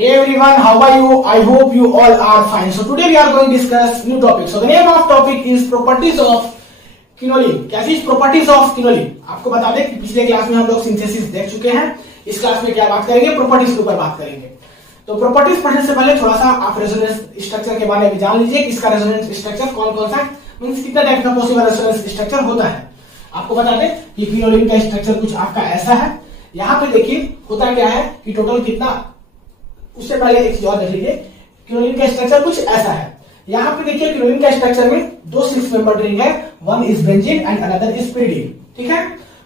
Hey everyone, how are you? I hope you all are fine. So today we are going to discuss new topic. So the name of topic is properties of quinoline. क्या चीज properties of quinoline? आपको बता दें कि पिछले class में हम लोग सिंथेसिस देख चुके हैं. इस क्लास में क्या बात करेंगे? प्रॉपर्टीज के ऊपर बात करेंगे. तो प्रॉपर्टीज पढ़ने से पहले थोड़ा सा आप रेजोनेंस स्ट्रक्चर के बारे में जान लीजिए कि इसका रेजोनेंस स्ट्रक्चर कौन कौन सा मींस कितना टाइप का पॉसिबल रेजोनेंस स्ट्रक्चर होता है. आपको बता दें कि क्विनोलिन का स्ट्रक्चर कुछ आपका ऐसा है. यहाँ पे देखिए होता क्या है कि टोटल कितना, उससे पहले एक चीज और देख लीजिए. क्विनोलिन का स्ट्रक्चर कुछ ऐसा है. यहाँ पे देखिए क्विनोलिन का स्ट्रक्चर में दो 6 मेंबर रिंग है. One is benzene and another is pyridine. ठीक है,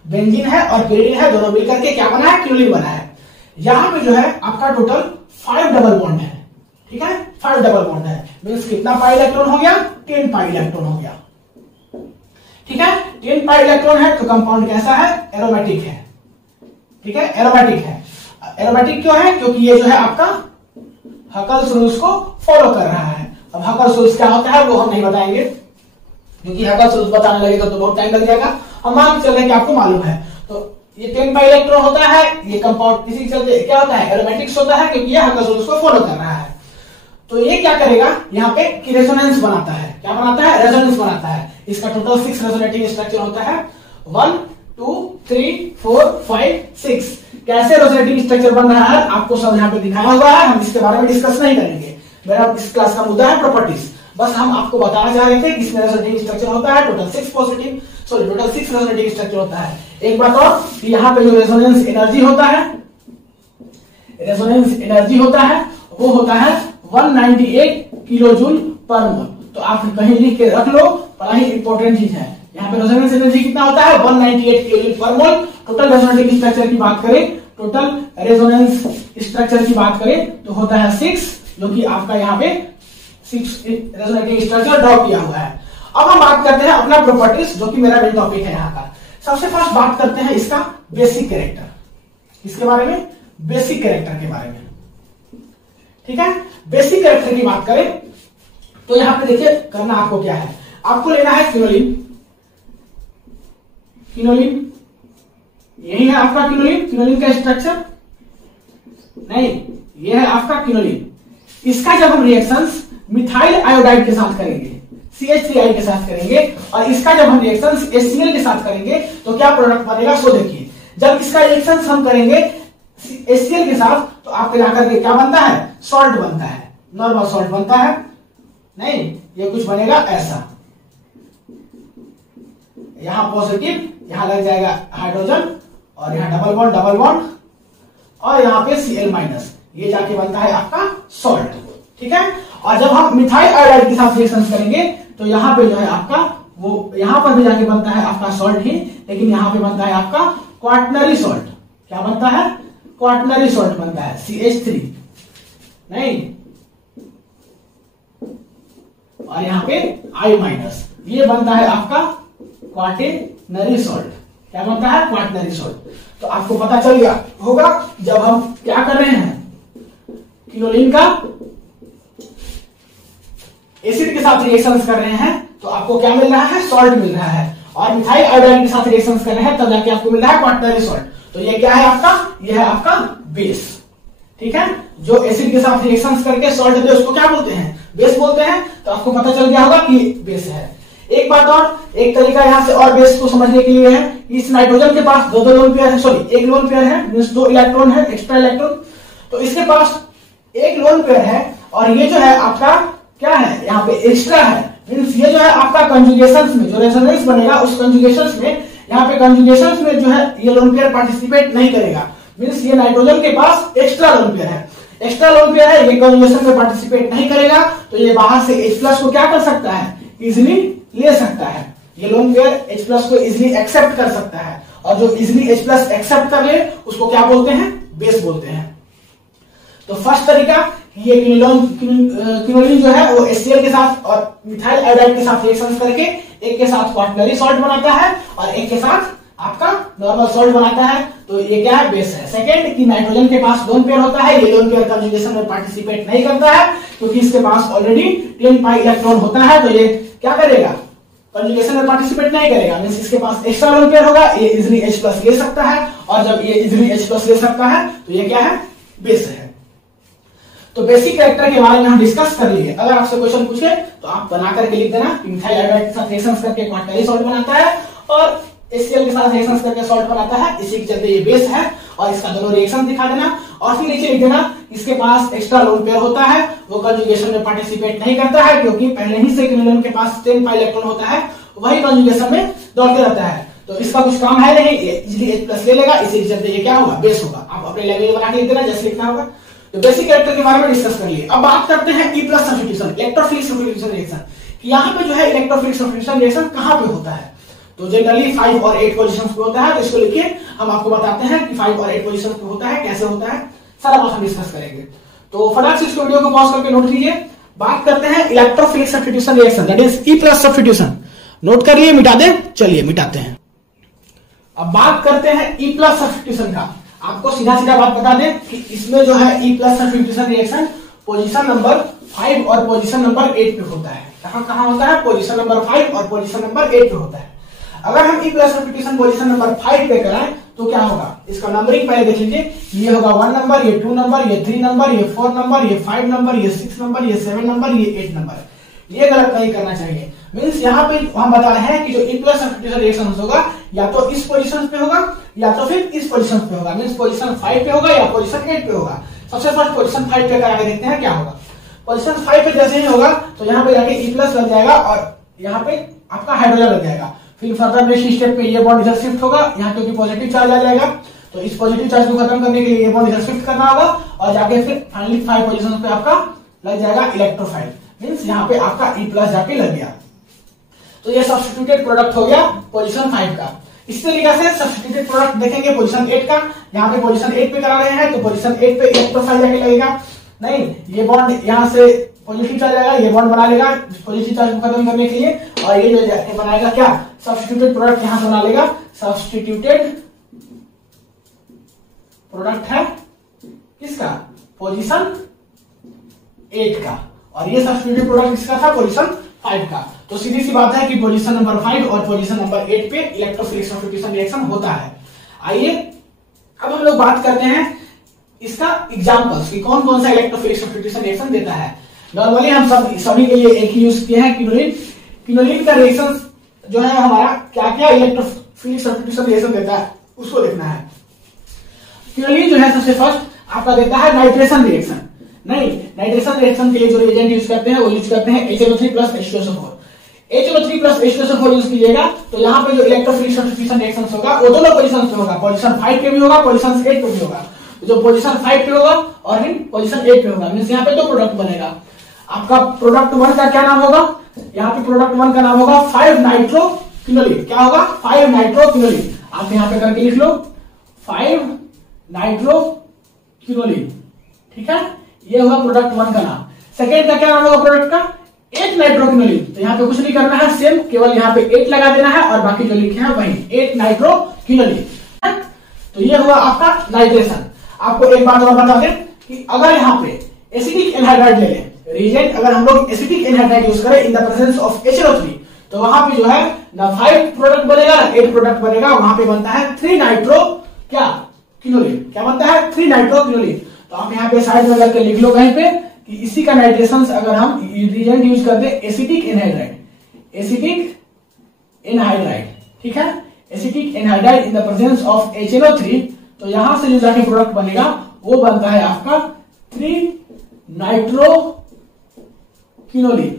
बेंजीन है और pyridine है, दोनों मिलकर के क्या बना है? क्विनोलिन बना है. यहाँ पे जो है आपका टोटल 5 डबल बॉन्ड है. ठीक है, 5 डबल बॉन्ड है. मींस कितना पाई इलेक्ट्रॉन हो गया? 10 पाई इलेक्ट्रॉन हो गया. ठीक है, 10 पाई इलेक्ट्रॉन है तो कंपाउंड कैसा है? एरोमेटिक है. ठीक है, एरोमेटिक है. एरोमेटिक क्यों है? क्योंकि ये जो है आपका हकल्स रूल्स को फॉलो कर रहा है. अब हकल्स रूल्स क्या होता है वो हम नहीं बताएंगे, क्योंकि हकल्स रूल्स बताने लगेगा तो बहुत टाइम लग जाएगा. हम मान चल रहे हैं कि आपको मालूम है. तो ये 10 पाई इलेक्ट्रॉन होता है. ये कंपाउंड इसी के चलते क्या होता है? एरोमेटिक्स होता है, क्योंकि ये हकल्स रूल्स को फॉलो कर रहा है. तो ये क्या करेगा यहाँ पे कि रेजोनेंस बनाता है. क्या बनाता है? रेजोनेंस बनाता है. इसका टोटल 6 रेजोनेटिंग स्ट्रक्चर होता है. 1 2 3 4 5 6. कैसे रेजोनेटिंग स्ट्रक्चर बन रहा है आपको सब यहाँ पे दिखाया हुआ है. हम इसके बारे में डिस्कस नहीं करेंगे. मेरा इस क्लास का मुद्दा है प्रॉपर्टीज. बस हम आपको बताना चाह रहे थे कि इसमें रेजोनेटिंग स्ट्रक्चर होता है. टोटल 6 रेजोनेटिंग स्ट्रक्चर होता है. एक बात और कि यहाँ पे जो रेजोनेंस एनर्जी होता है, रेजोनेंस एनर्जी होता है वो होता है 198 किलो जूल पर मोल. तो आप कहीं लिख के रख लो, बड़ा ही इंपॉर्टेंट चीज है. यहाँ पे रेजोनेंस एनर्जी कितना होता है? 198 किलो जूल पर मोल. टोटल रेजोनेटिंग स्ट्रक्चर की बात करें, टोटल रेजोनेंस स्ट्रक्चर की बात करें तो होता है 6, जो कि आपका यहाँ पे 6 रेजोनेटिंग स्ट्रक्चर ड्रॉ किया हुआ है. अब हम बात करते हैं अपना प्रॉपर्टीज, जो कि मेरा मेन टॉपिक है यहाँ का. सबसे फर्स्ट बात करते हैं इसका बेसिक कैरेक्टर. इसके बारे में, बेसिक कैरेक्टर के बारे में. ठीक है, बेसिक कैरेक्टर की बात करें तो यहां पे देखिए करना आपको क्या है. आपको लेना है क्विनोलिन. क्विनोलिन यही है आपका क्विनोलिन. क्विनोलिन का स्ट्रक्चर नहीं, ये है आपका क्विनोलिन. इसका जब हम रिएक्शंस मिथाइल आयोडाइड के साथ करेंगे, CH3I के साथ करेंगे, और इसका जब हम रिएक्शंस HCl के साथ करेंगे तो क्या प्रोडक्ट बनेगा सो देखिए. जब इसका रिएक्शंस हम करेंगे HCl के साथ तो आपके जाकर के क्या बनता है? सॉल्ट बनता है. नॉर्मल सॉल्ट बनता है. नहीं, ये कुछ बनेगा ऐसा. यहां पॉजिटिव, यहां लग जाएगा हाइड्रोजन, और यहां डबल बॉन्ड, और यहां पे Cl माइनस. ये जाके बनता है आपका सॉल्ट. ठीक है, और जब हम मिथाइल आयोडाइड के साथ रिएक्शन करेंगे तो यहां पे जो है आपका वो यहां पर भी जाके बनता है आपका सॉल्ट ही, लेकिन यहां पे बनता है आपका क्वाटनरी सॉल्ट. क्या बनता है? क्वाटनरी सॉल्ट बनता है. CH3 नहीं, और यहां पे I माइनस. ये बनता है आपका क्वाटनरी सॉल्ट. क्या बनता है? Quaternary salt. तो आपको पता चल गया होगा जब हम क्या कर रहे हैं, क्विनोलिन का एसिड के साथ रिएक्शंस कर रहे हैं तो आपको क्या मिल रहा है? सॉल्ट मिल रहा है. और मिथाइल आयोडाइड के साथ रिएक्शंस कर रहे हैं तब जाके आपको मिल रहा है क्वाटनरी सॉल्ट. तो ये क्या है आपका? ये है आपका बेस. ठीक है, जो एसिड के साथ रिएक्शंस करके सॉल्ट दे उसको क्या बोलते हैं? बेस बोलते हैं. तो आपको पता चल गया होगा कि बेस है. एक बात और, एक तरीका यहां से और बेस को समझने के लिए है. इस नाइट्रोजन के पास दो लोन पेयर है, सॉरी एक लोन पेयर है, मींस 2 इलेक्ट्रॉन है, एक्स्ट्रा इलेक्ट्रॉन. तो इसके पास एक लोन पेयर है और ये जो है आपका क्या है? यहाँ पे एक्स्ट्रा है. मींस ये जो है आपका कंजुगेशंस में जो रेजोनेंस बनेगा उस कंजुगेशंस में, यहाँ पे कंजुगेशंस में जो है ये लोन पेयर पार्टिसिपेट नहीं करेगा. मींस ये नाइट्रोजन के पास एक्स्ट्रा लोन पेयर है. एक्स्ट्रा लोन पेयर है, ये कंजुगेशन में पार्टिसिपेट नहीं करेगा. तो ये बाहर से H+ को क्या कर सकता है? इजिली ले सकता है. ये लोन पेयर H+ को इजिली एक्सेप्ट कर सकता है, और जो इजिली H+ एक्सेप्ट कर ले उसको क्या बोलते हैं? बेस बोलते हैं. तो फर्स्ट तरीका, ये क्विनोलिन जो है वो HCl के साथ और मिथाइल आयोडाइड के साथ रिएक्शन करके एक के साथ क्वाटनरी सॉल्ट बनाता है और एक के साथ आपका नॉर्मल सॉल्ट बनाता है. तो ये क्या है? बेस है. सेकंड कि नाइट्रोजन के पास लोन पेयर होता है. ये लोन पेयर कंजुगेशन में पार्टिसिपेट नहीं करता है क्योंकि इसके पास ऑलरेडी 10 पाई इलेक्ट्रॉन होता है. तो ये क्या करेगा? कंजुगेशन में पार्टिसिपेट नहीं करेगा. मींस इसके पास एक्स्ट्रा लोन पेयर होगा, ये इजिली H+ ले सकता है, और जब ये इजिली H+ ले सकता है तो ये क्या है? बेस है. तो बेसिक कैरेक्टर के बारे में हम डिस्कस कर लिए। अगर आपसे क्वेश्चन पूछे तो आप बना करके लिख देना। मिथाइल आयोडाइड के साथ रिएक्शंस करके क्वार्टरनरी सॉल्ट बनाता है और HCl के साथ रिएक्शंस करके सॉल्ट बनाता है। इसी के चलते ये बेस है और इसका दोनों रिएक्शन दिखा देना और फिर नीचे लिख देना इसके पास एक्स्ट्रा लोन पेयर होता है, वो कंजुगेशन में पार्टिसिपेट नहीं करता है क्योंकि पहले ही से क्विनोलिन के पास 10 pi इलेक्ट्रॉन होता है, वही कंजुगेशन में दौड़ते रहता है, तो इसका कुछ काम है नहीं, इजीली H+ ले लेगा। इसी के चलते ये क्या होगा, बेस होगा। आप अपने लैंग्वेज में बना के लिख देना जैसे लिखना होगा। तो बेसिक कैरेक्टर के बारे में डिस्कस कर लिए। अब बात करते हैं E+ substitution, electrophilic substitution reaction कि यहाँ पे जो है इलेक्ट्रोफिलिक सब्स्टिट्यूशन रिएक्शन कहाँ पे होता है। तो जनरली 5 और 8 पोजीशंस पे होता है। तो इसको लिखिए, हम आपको बताते हैं कि 5 और 8 पोजीशंस पे होता है, कैसे होता है, सारा बात हम डिस्कस करेंगे। तो फटाक से इसको वीडियो को पॉज करके नोट कीजिए। बात करते हैं electrophilic substitution reaction, that is E+ substitution. Note कर लिए, मिटा दे, चलिए मिटाते हैं। अब बात करते हैं E+ सब्स्टिट्यूशन का। आपको सीधा सीधा बात बता दें कि इसमें जो है E+ substitution reaction position number 5 और पोजीशन नंबर 8 पे होता है। कहां होता है, पोजीशन नंबर 5 और पोजीशन नंबर 8 पे होता है। अगर हम E+ सब्स्टिट्यूशन पोजीशन नंबर 5 पे कराएं तो क्या होगा, इसका नंबरिंग पहले देख लीजिए। ये होगा 1 नंबर, ये 2 नंबर, ये 3 नंबर, ये 4 नंबर, ये 5 नंबर, ये 6 नंबर, ये 7 नंबर, ये 8 नंबर। ये गलत नहीं करना चाहिए। मींस यहाँ पे हम बता रहे हैं कि जो E+ सब्स्टिट्यूशन रिएक्शन होगा या तो इस पोजीशन पे होगा या तो फिर इस पोजीशन पे होगा। मींस पोजीशन 5 पे होगा या पोजीशन 8 पे होगा। सबसे फर्स्ट पोजीशन 5 पे करा के देखते हैं क्या होगा। पोजीशन 5 पे जैसे ही होगा तो यहाँ पे जाके E+ लग जाएगा और यहाँ पे आपका हाइड्रोजन लग जाएगा। फिर फर्दर नेक्स्ट स्टेप पे ये बॉन्ड इधर शिफ्ट होगा, यहाँ क्योंकि पॉजिटिव चार्ज आ जाएगा तो इस पॉजिटिव चार्ज को खत्म करने के लिए ये बॉन्ड इधर शिफ्ट करना होगा और जाके फिर फाइनली 5 पोजीशन पे आपका लग जाएगा इलेक्ट्रोफाइल। मींस यहाँ पे आपका E+ जाके लग गया। तो ये सब्स्टिट्यूटेड प्रोडक्ट हो गया पोजीशन 5 का। इस तरीके से सब्स्टिट्यूटेड प्रोडक्ट देखेंगे पोजीशन 8 का। यहाँ पे पोजीशन 8 पे करा रहे हैं तो पोजीशन 8 पे इलेक्ट्रोफाइल जाके लगेगा। नहीं, ये बॉन्ड यहाँ से पॉजिटिव चार्ज आएगा, ये बॉन्ड बना लेगा पॉजिटिव चार्ज को खत्म करने के लिए और ये जो जाके बनाएगा क्या, सब्स्टिट्यूटेड प्रोडक्ट यहाँ से बना लेगा। सब्स्टिट्यूटेड प्रोडक्ट है किसका, पोजीशन 8 का, और ये सब्स्टिट्यूटेड प्रोडक्ट किसका था, पोजीशन 5 का। तो सीधी सी बात है कि पोजीशन नंबर 5 और पोजीशन नंबर 8 पे इलेक्ट्रोफिलिक सब्स्टिट्यूशन रिएक्शन होता है। आइए अब हम लोग बात करते हैं इसका एग्जांपल्स कि कौन कौन सा इलेक्ट्रोफिलिक सब्स्टिट्यूशन रिएक्शन देता है। नॉर्मली हम सभी के लिए एक ही यूज किए हैं, क्विनोलिन। क्विनोलिन का रिएक्शन जो है हमारा क्या क्या इलेक्ट्रोफिलिक सब्स्टिट्यूशन रिएक्शन देता है उसको देखना है। क्विनोलिन जो है सबसे फर्स्ट आपका देता है नाइट्रेशन रिएक्शन। नहीं, नाइट्रेशन रिएक्शन के लिए जो रिएजेंट यूज करते हैं वो यूज करते हैं HNO3 + H2SO4। HNO3 + H2SO4 use कीजिएगा तो यहाँ पे जो इलेक्ट्रोफिलिक सब्स्टिट्यूशन रिएक्शन होगा वो दोनों पोजीशन पे होगा, पोजीशन 5 पे भी होगा, पोजीशन 8 पे भी होगा। जो पोजीशन 5 पे होगा और पोजीशन 8 पे होगा, मींस यहाँ पे 2 प्रोडक्ट बनेगा। आपका प्रोडक्ट 1 का क्या नाम होगा, यहाँ पे प्रोडक्ट 1 का नाम होगा 5-नाइट्रोक्विनोलिन। क्या होगा, 5-नाइट्रोक्विनोलिन। आप यहाँ पे करके लिख लो 5-नाइट्रोक्विनोलिन। ठीक है, ये होगा प्रोडक्ट 1 का नाम। सेकेंड का क्या नाम होगा प्रोडक्ट का, 8-नाइट्रोक्विनोलिन। तो यहाँ पे कुछ नहीं करना है, सेम केवल यहाँ पे 8 लगा देना है और बाकी जो लिखे हैं वही 8-नाइट्रोक्विनोलिन। तो ये हुआ आपका नाइट्रेशन। आपको एक बात और बता दें कि अगर यहाँ पे एसिटिक एनहाइड्राइड ले लें, रिएजेंट अगर हम लोग एसिटिक एनहाइड्राइड यूज करें in the presence of HNO3 तो वहां पे जो है ना 5 प्रोडक्ट बनेगा ना 8 प्रोडक्ट बनेगा, वहां पे बनता है 3-नाइट्रो क्या क्विनोलिन। क्या बनता है, 3-नाइट्रोक्विनोलिन। तो आप यहाँ पे साइड में करके लिख लो कहीं पे कि इसी का नाइट्रेशन अगर हम रिएजेंट यूज करते हैं एसिटिक एनहाइड्राइड, एसिटिक एनहाइड्राइड, ठीक है, acetic anhydride in the presence of HNO3 तो यहां से जो जाके प्रोडक्ट बनेगा वो बनता है आपका 3-नाइट्रोक्विनोलिन।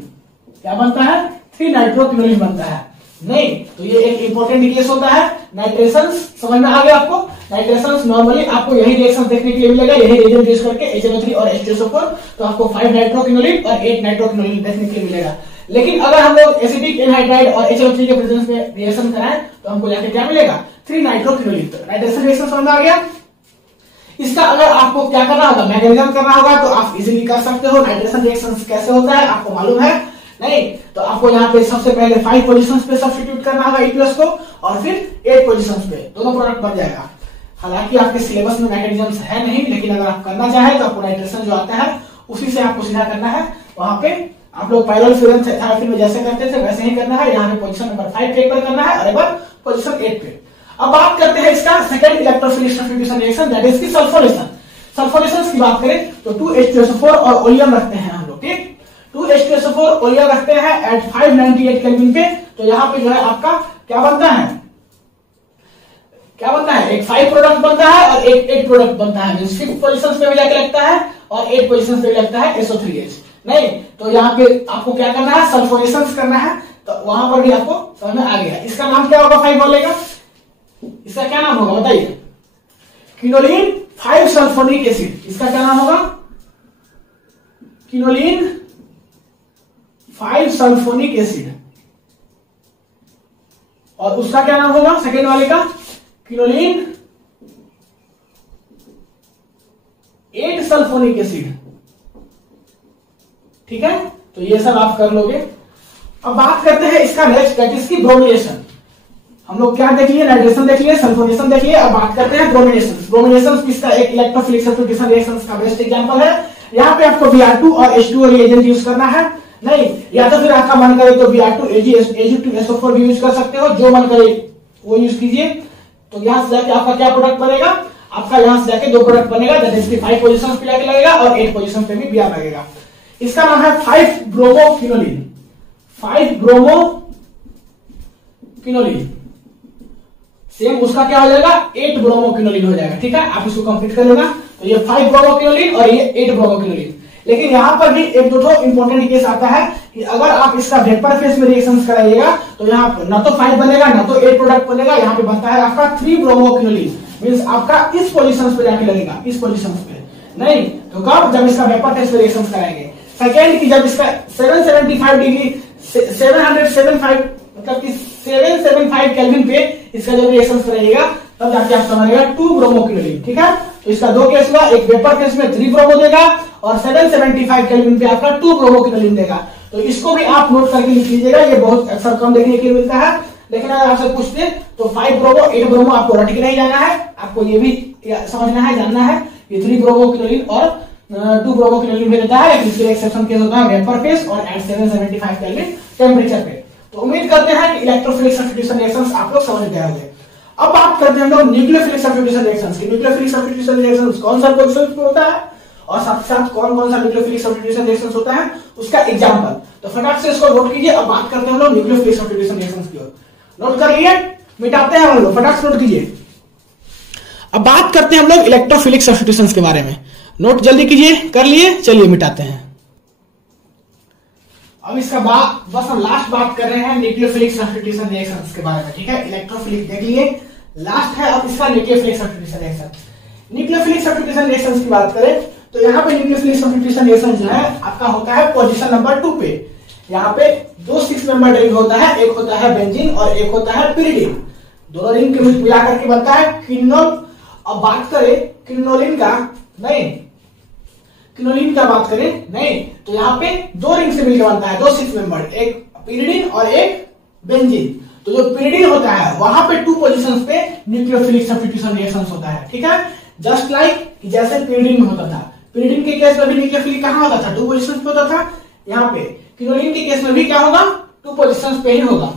क्या बनता है, 3-नाइट्रोक्विनोलिन बनता है। नहीं तो ये एक इंपॉर्टेंट केस होता है। नाइट्रेशन समझ में आ गया आपको। नाइट्रेशन नॉर्मली आपको यही रिएक्शन देखने के लिए मिलेगा, यही रिएजेंट यूज करके HNO3 और H2SO4 तो आपको 5-नाइट्रोक्विनोलिन और 8-नाइट्रोक्विनोलिन देखने के लिए मिलेगा। लेकिन अगर हम लोग एसिटिक एनहाइड्राइड और HNO3 के प्रेजेंस में रिएक्शन कराएं तो हमको जाके क्या मिलेगा, 3-नाइट्रोक्विनोलिन। तो नाइट्रेशन रिएक्शन समझ में आ गया। इसका अगर आपको क्या करना होगा, मैकेनिज्म करना होगा तो आप इजीली कर सकते हो। नाइट्रेशन रिएक्शन कैसे होता है आपको मालूम है नहीं, तो आपको यहाँ पे सबसे पहले 5 पोजीशंस पे सब्स्टिट्यूट करना होगा E+ को और फिर 8 पोजीशंस पे दोनों प्रोडक्ट बन जाएगा। हालांकि आपके सिलेबस में मैकेनिज्म है नहीं, लेकिन अगर आप करना चाहे तो आपको नाइट्रेशन जो आता है उसी से आपको सीधा करना है। वहां पे आप लोग पायरोल थेरेपी में जैसे करते थे वैसे ही करना है। यहाँ पे पोजीशन नंबर 5 पे एक बार करना है और एक बार पोजीशन 8 पे। अब बात करते हैं इसका second electrophilic substitution reaction, that is की सल्फोनेशन। सल्फोनेशंस की बात करें तो 2H2SO4 और ओलियम रखते हैं हम लोग, ठीक। 2H2SO4 ओलियम रखते हैं एट 598 केल्विन पे। तो यहाँ पे जो है आपका क्या बनता है, एक 5 प्रोडक्ट बनता है और एक 8 प्रोडक्ट बनता है। मींस 5th पोजीशन पे भी जाके लगता है और 8 पोजीशन पे भी लगता है SO3H। नहीं तो यहाँ पे आपको क्या करना है, सल्फोनेशंस करना है। तो वहां पर भी आपको समझ में आ गया। इसका नाम क्या होगा 5 बोलेगा, इसका क्या नाम होगा बताइए, क्विनोलिन 5 सल्फोनिक एसिड। इसका क्या नाम होगा, क्विनोलिन 5 सल्फोनिक एसिड। और उसका क्या नाम होगा सेकेंड वाले का, क्विनोलिन 8 सल्फोनिक एसिड। ठीक है, तो ये सब आप कर लोगे। अब बात करते हैं इसका नेक्स्ट, दैट इज की ब्रोमिनेशन। हम लोग क्या देख लिए, नाइट्रेशन देख लिए, सल्फोनेशन देख लिए। अब बात करते हैं ब्रोमिनेशन। ब्रोमिनेशन इसका एक इलेक्ट्रोफिलिक सब्स्टिट्यूशन रिएक्शन का बेस्ट एग्जांपल है। यहाँ पे आपको Br2 और H2O रिएजेंट यूज करना है। नहीं या तो फिर आपका मन करे तो Br2 Ag2SO4 भी यूज कर सकते हो, जो मन करे वो यूज कीजिए। तो यहां से जाके आपका क्या प्रोडक्ट बनेगा, आपका यहां से जाके 2 प्रोडक्ट बनेगा, दैट इज 5 पोजीशन पे जाके लगेगा और 8 पोजीशन पे भी Br लगेगा। इसका नाम है 5-ब्रोमोक्विनोलिन। 5-ब्रोमोक्विनोलिन सेम उसका क्या हो जाएगा, 8-ब्रोमोक्विनोलिन हो जाएगा। ठीक है, आप इसको कंप्लीट कर लेना। तो ये 5-ब्रोमोक्विनोलिन और ये 8-ब्रोमोक्विनोलिन। लेकिन यहां पर भी एक दो इंपॉर्टेंट केस आता है कि अगर आप इसका वेपर फेस में रिएक्शंस कराइएगा तो यहाँ पर ना तो 5 बनेगा ना तो 8 प्रोडक्ट बनेगा। यहाँ पे बनता है आपका 3-ब्रोमोक्विनोलिन। मींस आपका इस पोजीशन पे जाके लगेगा, इस पोजीशन पे। नहीं तो कब, जब इसका वेपर फेस में रिएक्शंस कराएंगे। सेकेंड की जब इसका 775 डिग्री 775 मतलब कि 775 केल्विन पे इसका जब रिएक्शन कराइएगा तब जाके आप समझिएगा 2-ब्रोमोक्विनोलिन। ठीक है, तो इसका 2 केस हुआ, एक वेपर केस में 3 ब्रोमो देगा और 775 केल्विन पे आपका 2-ब्रोमोक्विनोलिन देगा। तो इसको भी आप नोट करके लिख लीजिएगा, ये बहुत अक्सर कम देखने के लिए मिलता है। लेकिन अगर आपसे पूछते तो 5 ब्रोमो 8 ब्रोमो आपको रट के नहीं जाना है, आपको ये भी समझना है, जानना है। ये 3-ब्रोमोक्विनोलिन और 2-ब्रोमोक्विनोलिन भी देता है, लेकिन इसके एक्सेप्शन केस होता है वेपर फेस और एट 775 केल्विन टेम्परेचर पे। तो उम्मीद करते हैं कि इलेक्ट्रोफिलिक सब्स्टिट्यूशन रिएक्शंस आप लोग समझ गए होंगे। अब बात करते हैं हम लोग न्यूक्लियोफिलिक सब्स्टिट्यूशन रिएक्शंस की। न्यूक्लियोफिलिक सब्स्टिट्यूशन रिएक्शंस कौन सा पोजीशन पे होता है और साथ साथ कौन कौन सा न्यूक्लियोफिलिक सब्स्टिट्यूशन रिएक्शंस होता है उसका एग्जांपल। तो फटाक से इसको नोट कीजिए। अब बात करते हैं हम लोग न्यूक्लियोफिलिक सब्स्टिट्यूशन रिएक्शंस की ओर। नोट कर लिए, मिटाते हैं हम लोग, फटाक से नोट कीजिए। अब बात करते हैं हम लोग इलेक्ट्रोफिलिक सब्स्टिट्यूशंस के बारे में। नोट जल्दी कीजिए, कर लिए, चलिए मिटाते हैं। अब इसका बस हम लास्ट बात कर रहे हैं न्यूक्लियोफिलिक सब्स्टिट्यूशन रिएक्शंस के बारे में। ठीक है, इलेक्ट्रोफिलिक देख लिए, लास्ट है अब इसका nucleophilic substitution reaction. Nucleophilic substitution reactions की बात करें तो यहाँ पे न्यूक्लियोफिलिक सब्स्टिट्यूशन रिएक्शन जो है आपका होता है पोजीशन नंबर 2 पे। यहाँ पे 2 6 मेंबर रिंग होता है, एक होता है बेंजीन और एक होता है पिरिडीन। दोनों रिंग के मिला करके बनता है क्विनोल। अब बात करें क्विनोलिन का, नहीं क्विनोलिन का बात करें नहीं तो यहाँ पे 2 रिंग से मिलकर बनता है, 2 6 मेंबर, एक पिरिडीन और एक बेंजीन। तो जो पिरिडीन होता है वहां पे 2 पोजीशंस पे न्यूक्लियोफिलिक सब्स्टिट्यूशन रिएक्शंस होता है। ठीक है, जस्ट लाइक जैसे पिरिडीन में होता था। पिरिडीन के केस में भी न्यूक्लियोफिलिक कहां होता था, 2 पोजीशंस पे होता था। यहाँ पे क्विनोलिन के केस में भी क्या होगा, 2 पोजीशंस पे ही होगा।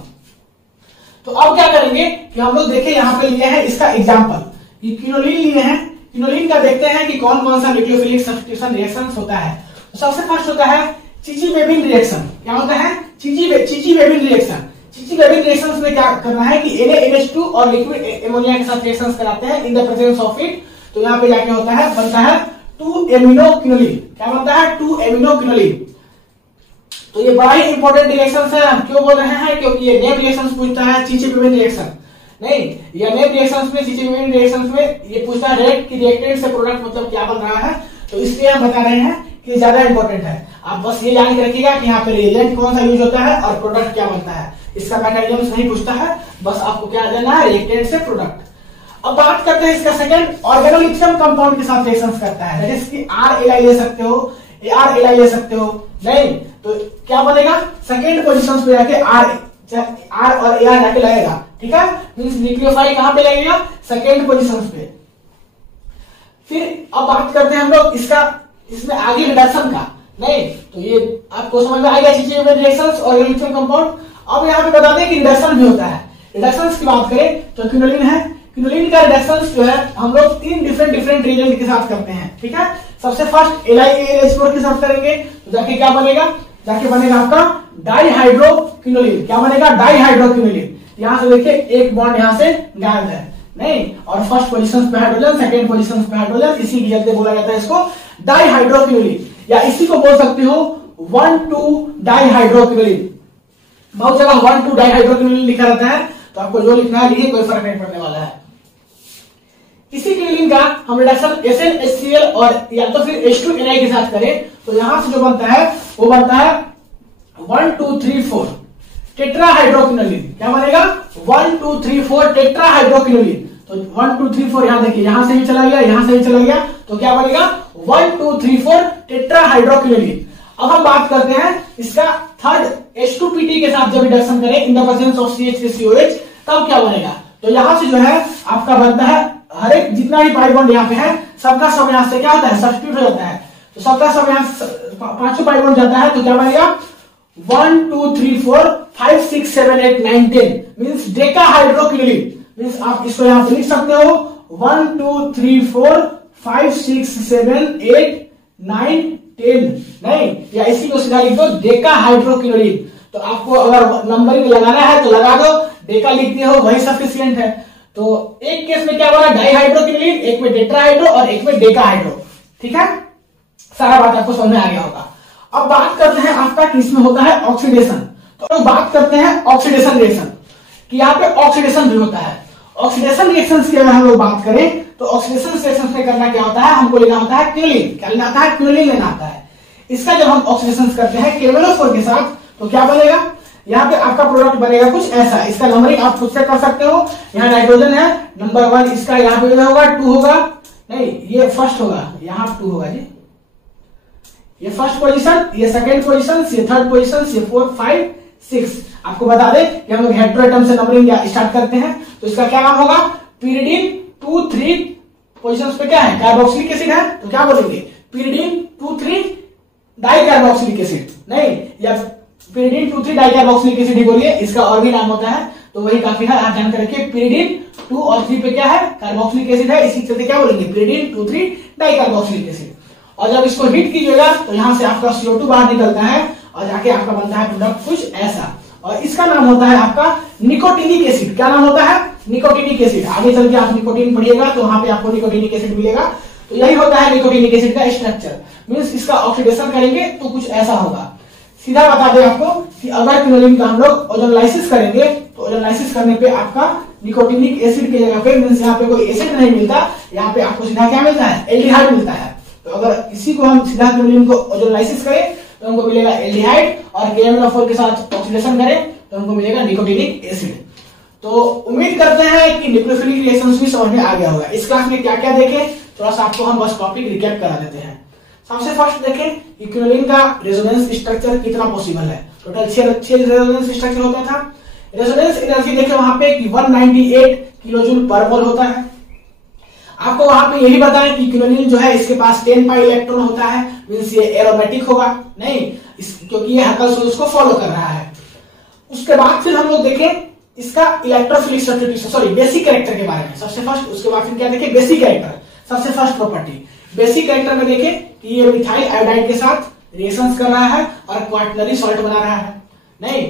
तो अब क्या करेंगे कि हम लोग देखें, यहाँ पे लिए हैं इसका एग्जाम्पल, ये क्विनोलिन लिए हैं। क्विनोलिन का देखते हैं कि कौन कौन सा न्यूक्लियोफिलिक सब्स्टिट्यूशन रिएक्शंस होता है। तो सबसे फर्स्ट होता है चिची-वेबिन रिएक्शन। क्या होता है, चिची-वेबिन रिएक्शन। चिची-वेबिन रिएक्शंस में क्या करना है कि NaNH2 और लिक्विड एमोनिया के साथ रिएक्शंस कराते हैं in the presence of it. तो यहाँ पे जाके होता है, बनता है 2-एमिनोक्विनोलिन। क्या बनता है, 2-एमिनोक्विनोलिन। तो ये बड़ा ही इंपॉर्टेंट रिएक्शंस है। हम क्यों बोल रहे हैं, क्योंकि ये नेम रिएक्शंस पूछता है चिची-वेबिन रिएक्शन। नहीं, ये नेम रिएक्शंस में, चिची-वेबिन रिएक्शंस में ये पूछता है डायरेक्ट कि रिएक्टेंट से प्रोडक्ट मतलब क्या बन रहा है। तो इसलिए हम बता रहे हैं कि ज्यादा इंपॉर्टेंट है। आप बस ये जान के रखिएगा कि यहाँ पे रिएजेंट कौन सा यूज होता है और प्रोडक्ट क्या बनता है। इसका मैकेनिज्म नहीं पूछता है, बस आपको क्या देना है, रिएक्टेंट से प्रोडक्ट। अब बात करते हैं इसका सेकंड, ऑर्गेनोलिथियम कंपाउंड के साथ रिएक्शंस करता है। दैट इज कि RLi ले सकते हो, ArLi ले सकते हो। नहीं तो क्या बनेगा, सेकंड पोजीशन पे जाके R और AR जाके लगेगा। ठीक है, मींस न्यूक्लियोफाइल कहां पे लगेगा, सेकंड पोजीशन पे। फिर अब बात करते हैं हम लोग इसका, इसमें आगे रिडक्शन का। नहीं तो ये आपको समझ में आएगा चिची-वेबिन रिएक्शंस और ऑर्गेनोलिथियम कंपाउंड। अब यहाँ पे बता दें कि रिडक्शन भी होता है। रिडक्शंस की बात करें तो क्विनोलिन है, क्विनोलिन का रिडक्शन जो है हम लोग 3 डिफरेंट रिएजेंट के साथ करते हैं, ठीक है। सबसे फर्स्ट LiAlH4 के साथ करेंगे, तो जाके क्या बनेगा, जाके बनेगा आपका डाइहाइड्रोक्विनोलिन। क्या बनेगा, डाइहाइड्रोक्विनोलिन। यहां से देखिए एक बॉन्ड यहां से गायब है, नहीं, और फर्स्ट पोजीशन पे हाइड्रोजन, सेकंड पोजीशन पे हाइड्रोजन, इसी की चलते बोला जाता है इसको डाइहाइड्रोक्विनोलिन, या इसी को बोल सकते हो 1,2 डाइहाइड्रोक्विनोलिन। बहुत जगह 1,2 डाइहाइड्रोक्विनोलिन लिखा रहता है, तो आपको जो लिखना है लिखिए, कोई फर्क नहीं पड़ने वाला है। इसी क्विनोलिन का हम रिडक्शन SnHCl और या तो फिर H2Ni के साथ करें, तो यहां से जो बनता है वो बनता है 1 2 3 4 टेट्राहाइड्रोक्विनोलिन। क्या बनेगा, 1 2 3 4 टेट्राहाइड्रोक्विनोलिन। तो 1 2 3 4 यहां देखिए, यहां से भी चला गया, यहां से भी चला गया, तो क्या बनेगा 1 2 3 4 टेट्राहाइड्रोक्विनोलिन। अब हम बात करते हैं इसका थर्ड H2PT के साथ जब रिडक्शन करें in the presence of CH3COH, तब क्या बनेगा। तो यहां से जो है आपका बनता है, हर एक जितना भी पाई बॉन्ड यहाँ पे है सबका सब यहां से क्या होता है, सब्स्टिट्यूट हो जाता है, तो सबका सब यहां 5 पाई बॉन्ड जाता है, तो क्या बनेगा 1 2 3 4 5 6 7 8 9 10 मींस डेकाहाइड्रोक्विनोलिन। मींस आप इसको यहां पे लिख सकते हो 1 2 3 4 5 6 7 8 9 10, नहीं, या इसी को सीधा लिख दो डेकाहाइड्रोक्विनोलिन। तो आपको अगर नंबरिंग लगाना है तो लगा दो, डेका लिख दिए हो वही सफिशिएंट है। तो एक केस में क्या बना, डाइहाइड्रोक्विनोलिन, एक में टेट्राहाइड्रो और एक में डेकाहाइड्रो, ठीक है। सारा बात आपको समझ में आ गया होगा। अब बात करते हैं आपका किसमें होता है ऑक्सीडेशन। तो बात करते हैं ऑक्सीडेशन रिएक्शन कि यहाँ पे ऑक्सीडेशन भी होता है। ऑक्सीडेशन रिएक्शंस की अगर हम लोग बात करें तो ऑक्सीडेशन रिएक्शंस में करना क्या होता है, हमको लेना होता है क्विनोलिन। क्या लेना आता है, क्विनोलिन लेना आता है। इसका जब हम ऑक्सीडेशन करते हैं KMnO4 के साथ, तो क्या बनेगा, यहाँ पे आपका प्रोडक्ट बनेगा कुछ ऐसा। इसका नंबरिंग आप खुद से कर सकते हो। यहाँ नाइट्रोजन है नंबर 1, इसका यहाँ पे होगा 2 होगा, नहीं ये फर्स्ट होगा, यहाँ 2 होगा जी, ये फर्स्ट पोजीशन, ये सेकंड पोजीशन, ये थर्ड पोजीशन, ये 4 5 6। आपको बता दें कि हम लोग हेटेरोएटम से नंबरिंग स्टार्ट करते हैं, तो इसका क्या नाम होगा, pyridine 2 3 पोजीशंस पे क्या है, कार्बोक्सिलिक एसिड है, तो क्या बोलेंगे pyridine 2 3 डाइकार्बोक्सिलिक एसिड, नहीं, या pyridine 2 3 डाइकार्बोक्सिलिक एसिड ही बोलिए, इसका और भी नाम होता है, तो वही काफी है, आप जानकर रखिए। pyridine 2 और 3 पे क्या है, कार्बोक्सिलिक एसिड है, इसी चलते क्या बोलेंगे pyridine 2 3 डाइकार्बोक्सिलिक एसिड। और जब इसको हीट कीजिएगा तो यहां से आपका CO2 बाहर निकलता है और जाके आपका बनता है प्रोडक्ट कुछ ऐसा, और इसका नाम होता है आपका निकोटिनिक एसिड। क्या नाम होता है, निकोटिनिक एसिड। आगे चल के आप निकोटीन पढ़िएगा तो वहां पे आपको निकोटिनिक एसिड मिलेगा। तो यही होता है निकोटिनिक एसिड का स्ट्रक्चर। मींस इसका ऑक्सीडेशन करेंगे तो कुछ ऐसा होगा। सीधा बता दें आपको कि अगर क्विनोलिन का हम लोग ओजोनलाइसिस करेंगे तो ओजोनलाइसिस करने पे आपका निकोटिनिक एसिड की जगह पे, मींस यहाँ पे कोई एसिड नहीं मिलता, यहाँ पे आपको सीधा क्या मिलता है, एल्डिहाइड मिलता है। तो अगर इसी को हम सीधा क्विनोलिन को ओजोनलाइसिस करें तो हमको मिलेगा एल्डिहाइड, और KMnO4 के साथ ऑक्सीडेशन करें तो हमको मिलेगा निकोटिनिक एसिड। तो उम्मीद करते हैं कि न्यूक्लियोफिलिक रिएक्शंस भी समझ में आ गया होगा। इस क्लास में क्या क्या देखे, थोड़ा सा आपको हम बस टॉपिक रिकैप करा देते हैं। सबसे फर्स्ट देखें कि क्विनोलिन का रेजोनेंस स्ट्रक्चर कितना पॉसिबल है। टोटल 6 रेजोनेंस स्ट्रक्चर होता था। रेजोनेंस एनर्जी देखें वहां पे कि 198 किलोजूल पर मोल होता है। आपको वहां पे यही बताएं कि क्विनोलिन जो है इसके पास 10 पाई इलेक्ट्रॉन होता है, मींस ये एरोमेटिक होगा, नहीं क्योंकि ये हकल्स उसको फॉलो कर रहा है। उसके बाद फिर हम लोग देखें इसका electrophilic substitution, sorry basic character के बारे में सबसे फर्स्ट। उसके बाद फिर क्या देखें, बेसिक कैरेक्टर, सबसे फर्स्ट प्रॉपर्टी। बेसिक कैरेक्टर में देखें कि ये मिथाइल आयोडाइड के साथ रिएक्शंस कर रहा है और क्वार्टनरी सॉल्ट बना रहा है, नहीं।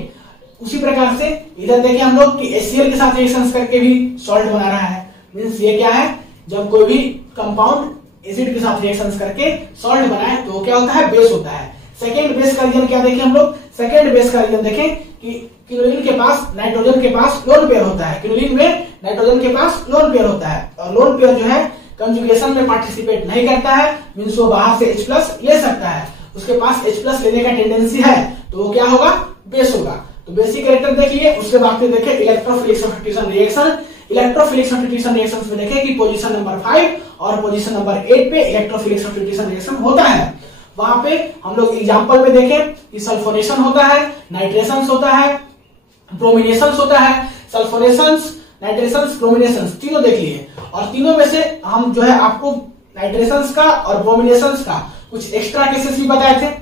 उसी प्रकार से इधर देखें हम लोग कि HCl के साथ रिएक्शंस करके भी सॉल्ट बना रहा है। मींस ये क्या है, जब कोई भी कंपाउंड एसिड के साथ रिएक्शंस करके सॉल्ट बनाए तो वो क्या होता है, बेस होता है। सेकेंड बेस का रीजन क्या देखें हम लोग, सेकेंड बेस का रीजन देखें कि क्विनोलिन के पास नाइट्रोजन के पास लोन पेयर होता है। क्विनोलिन में नाइट्रोजन के पास लोन पेयर होता है, और लोन पेयर जो है कंजुगेशन में पार्टिसिपेट नहीं करता है, मींस वो बाहर से H+ ले सकता है। उसके पास H+ लेने का टेंडेंसी है, तो वो क्या होगा, बेस होगा। तो बेसिक कैरेक्टर देख लिए। उसके बाद फिर देखें electrophilic substitution reaction. Electrophilic substitution reactions में देखें कि पोजीशन नंबर 5 और पोजीशन नंबर 8 पे इलेक्ट्रोफिलिक सब्स्टिट्यूशन रिएक्शन होता है। वहां पे हम लोग एग्जांपल में देखें कि सल्फोनेशन होता है, नाइट्रेशंस होता है, ब्रोमिनेशंस होता है। सल्फोनेशंस, नाइट्रेशंस, ब्रोमिनेशंस तीनों देख लिए, और तीनों में से हम जो है आपको नाइट्रेशंस का और ब्रोमिनेशंस का कुछ एक्स्ट्रा केसेस भी बताए थे,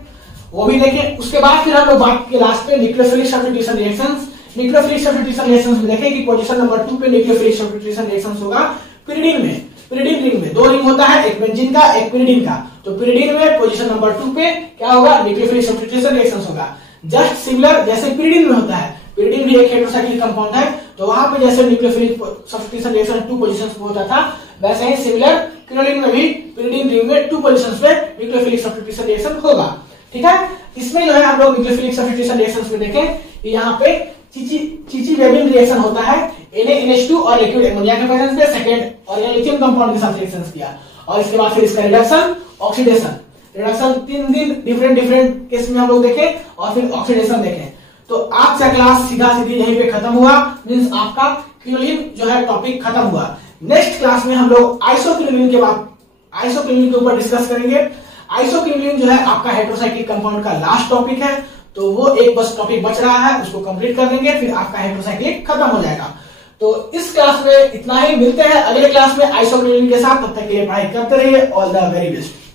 वो भी देखें। उसके बाद फिर हम लोग बात के लास्ट पे nucleophilic substitution reactions nucleophilic substitution reactions में देखें कि पोजीशन नंबर 2 पे न्यूक्लियोफिलिक सब्स्टिट्यूशन रिएक्शंस होगा पिरिडिन में। पिरिडिन रिंग में 2 रिंग होता है, एक बेंजीन का एक पिरिडिन का। तो पिरिडिन में पोजीशन नंबर 2 पे क्या होगा, न्यूक्लियोफिलिक सब्स्टिट्यूशन रिएक्शंस होगा। जस्ट सिमिलर जैसे पिरिडिन में होता है, पिरिडिन भी एक हेटेरोसाइक्लिक कंपाउंड है, तो वहां पे जैसे न्यूक्लियोफिलिक सब्स्टिट्यूशन रिएक्शन 2 पोजीशंस पे होता था, वैसे ही सिमिलर क्विनोलिन में भी पिरिडिन रिंग में 2 पोजीशंस पे न्यूक्लियोफिलिक सब्स्टिट्यूशन रिएक्शन होगा। ठीक है, इसमें जो है हम लोग न्यूक्लियोफिलिक सब्स्टिट्यूशन रिएक्शंस में देखें कि यहाँ पे चीची वेबिन रिएक्शन होता है NaNH2 और लिक्विड एमोनिया के प्रेजेंस में, सेकंड और लिथियम कंपाउंड के साथ रिएक्शंस किया, और इसके बाद फिर इसका रिडक्शन ऑक्सीडेशन रिडक्शन 3 दिन डिफरेंट केस में हम लोग देखें, और फिर ऑक्सीडेशन देखें। तो आज का क्लास सीधा सीधी यहीं पे खत्म हुआ, मींस आपका क्विनोलिन जो है टॉपिक खत्म हुआ। नेक्स्ट क्लास में हम लोग आइसोक्विनोलिन के बाद आइसोक्विनोलिन के ऊपर डिस्कस करेंगे। आइसोक्विनोलिन जो है आपका हेटेरोसाइक्लिक कंपाउंड का लास्ट टॉपिक है, तो वो एक बस टॉपिक बच रहा है, उसको कंप्लीट कर देंगे, फिर आपका हेटेरोसाइक्लिक खत्म हो जाएगा। तो इस क्लास में इतना ही, मिलते हैं अगले क्लास में आइसोक्विनोलिन के साथ। तब तक के लिए पढ़ाई करते रहिए। All the very best.